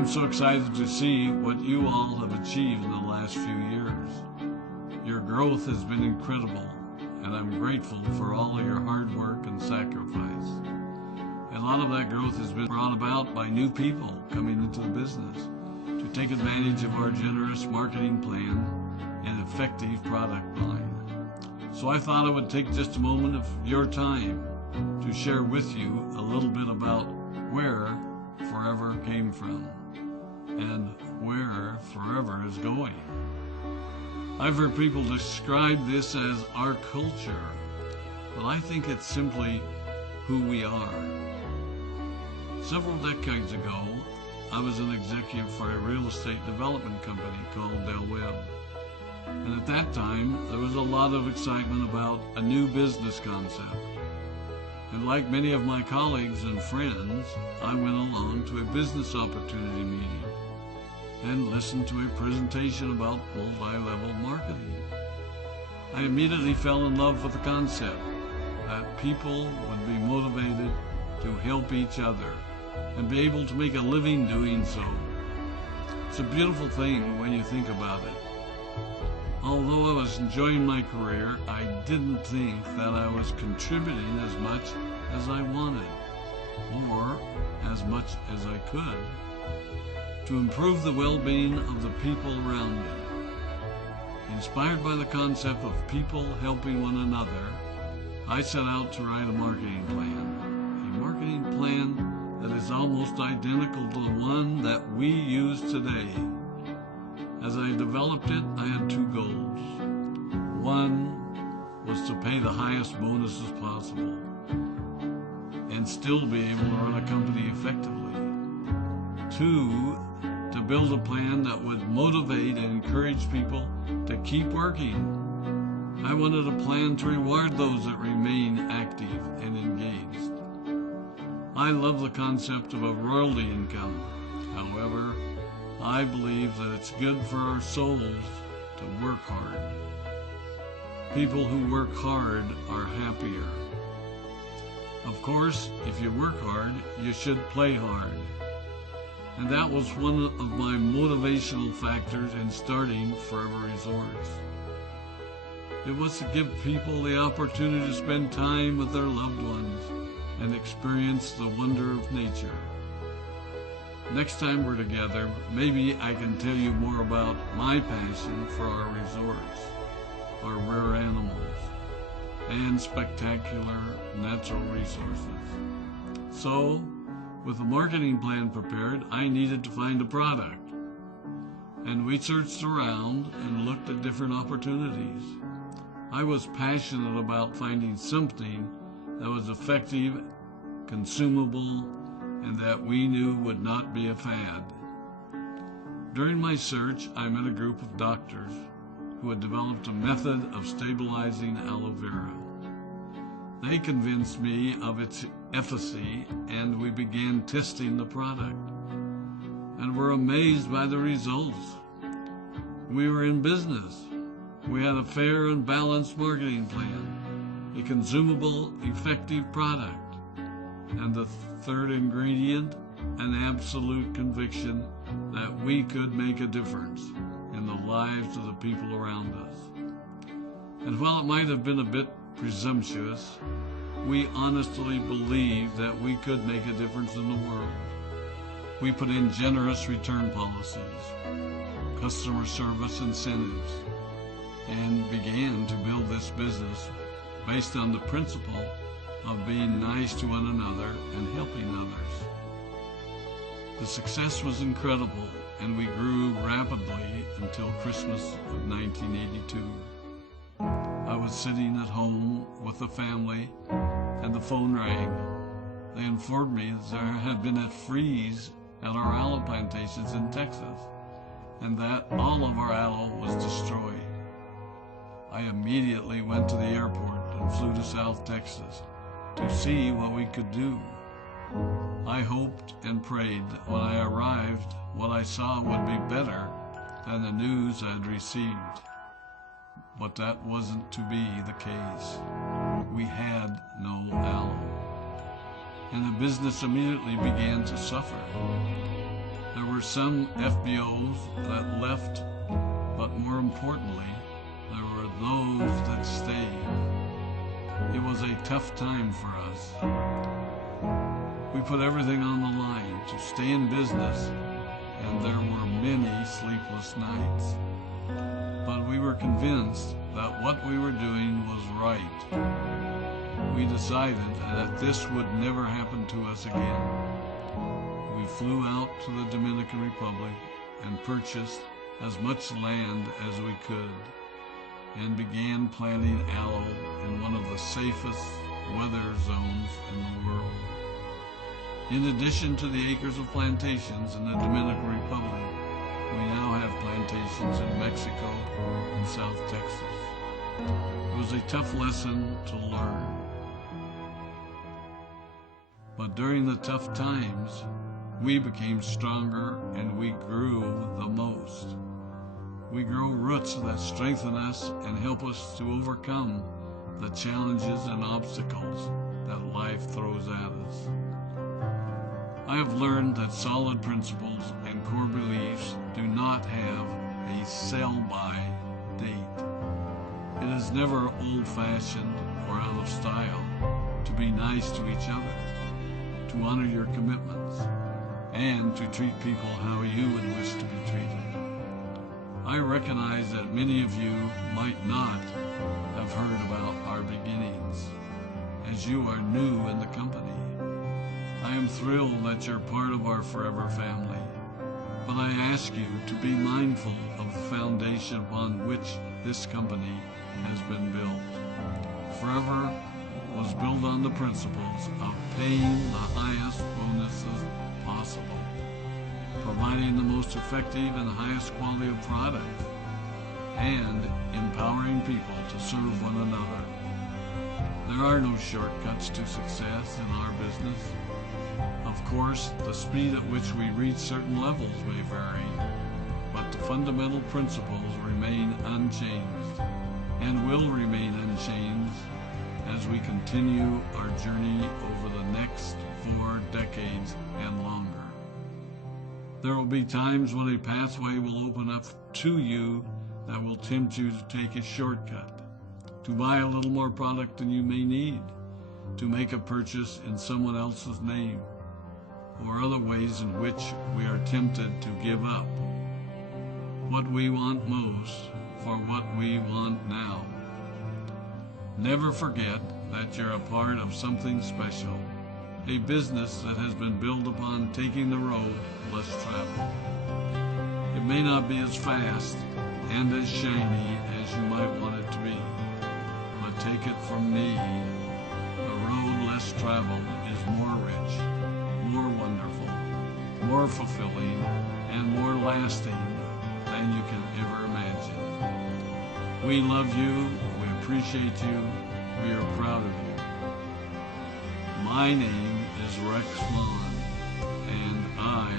I'm so excited to see what you all have achieved in the last few years. Your growth has been incredible, and I'm grateful for all of your hard work and sacrifice. A lot of that growth has been brought about by new people coming into the business to take advantage of our generous marketing plan and effective product line. So I thought I would take just a moment of your time to share with you a little bit about where Forever came from and where Forever is going. I've heard people describe this as our culture, but I think it's simply who we are. Several decades ago, I was an executive for a real estate development company called Del Webb. And at that time, there was a lot of excitement about a new business concept. And like many of my colleagues and friends, I went along to a business opportunity meeting and listened to a presentation about multi-level marketing. I immediately fell in love with the concept that people would be motivated to help each other and be able to make a living doing so. It's a beautiful thing when you think about it. Although I was enjoying my career, I didn't think that I was contributing as much as I wanted, or as much as I could, to improve the well-being of the people around me. Inspired by the concept of people helping one another, I set out to write a marketing plan that is almost identical to the one that we use today. As I developed it, I had two goals. One was to pay the highest bonuses possible and still be able to run a company effectively. Two, to build a plan that would motivate and encourage people to keep working. I wanted a plan to reward those that remain active and engaged. I love the concept of a royalty income. However, I believe that it's good for our souls to work hard. People who work hard are happier. Of course, if you work hard, you should play hard. And that was one of my motivational factors in starting Forever Resorts. It was to give people the opportunity to spend time with their loved ones and experience the wonder of nature. Next time we're together, maybe I can tell you more about my passion for our resorts, our rare animals, and spectacular natural resources. So, with a marketing plan prepared, I needed to find a product. And we searched around and looked at different opportunities. I was passionate about finding something that was effective, consumable, and that we knew would not be a fad. During my search, I met a group of doctors who had developed a method of stabilizing aloe vera. They convinced me of its efficacy, and we began testing the product, and were amazed by the results. We were in business. We had a fair and balanced marketing plan, a consumable, effective product, and the third ingredient, an absolute conviction that we could make a difference in the lives of the people around us. And while it might have been a bit presumptuous, we honestly believed that we could make a difference in the world. We put in generous return policies, customer service incentives, and began to build this business based on the principle of being nice to one another and helping others. The success was incredible, and we grew rapidly until Christmas of 1982. I was sitting at home with the family, and the phone rang. They informed me that there had been a freeze at our aloe plantations in Texas, and that all of our aloe was destroyed. I immediately went to the airport and flew to South Texas to see what we could do. I hoped and prayed that when I arrived, what I saw would be better than the news I had received. But that wasn't to be the case. We had no aloe, and the business immediately began to suffer. There were some FBOs that left, but more importantly, there were those that stayed. It was a tough time for us. We put everything on the line to stay in business, and there were many sleepless nights. But we were convinced that what we were doing was right. We decided that this would never happen to us again. We flew out to the Dominican Republic and purchased as much land as we could and began planting aloe in one of the safest weather zones in the world. In addition to the acres of plantations in the Dominican Republic, we now have plantations in Mexico and South Texas. It was a tough lesson to learn. But during the tough times, we became stronger and we grew the most. We grow roots that strengthen us and help us to overcome the challenges and obstacles that life throws at us. I have learned that solid principles and core beliefs do not have a sell-by date. It is never old-fashioned or out of style to be nice to each other, to honor your commitments, and to treat people how you would wish to be treated. I recognize that many of you might not have heard about our beginnings, as you are new in the company. I am thrilled that you're part of our forever family, but I ask you to be mindful of the foundation upon which this company has been built. Forever was built on the principles of paying the highest bonuses possible, providing the most effective and highest quality of product, and empowering people to serve one another. There are no shortcuts to success in our business. Of course, the speed at which we reach certain levels may vary, but the fundamental principles remain unchanged and will remain unchanged as we continue our journey over the next 4 decades and longer. There will be times when a pathway will open up to you that will tempt you to take a shortcut, to buy a little more product than you may need, to make a purchase in someone else's name, or other ways in which we are tempted to give up what we want most for what we want now. Never forget that you're a part of something special, a business that has been built upon taking the road less traveled. It may not be as fast and as shiny as you might want it to be, but take it from me, the road less traveled is more rich, more wonderful, more fulfilling, and more lasting than you can ever imagine. We love you, we appreciate you, we are proud of you. My name is Rex Maughan, and I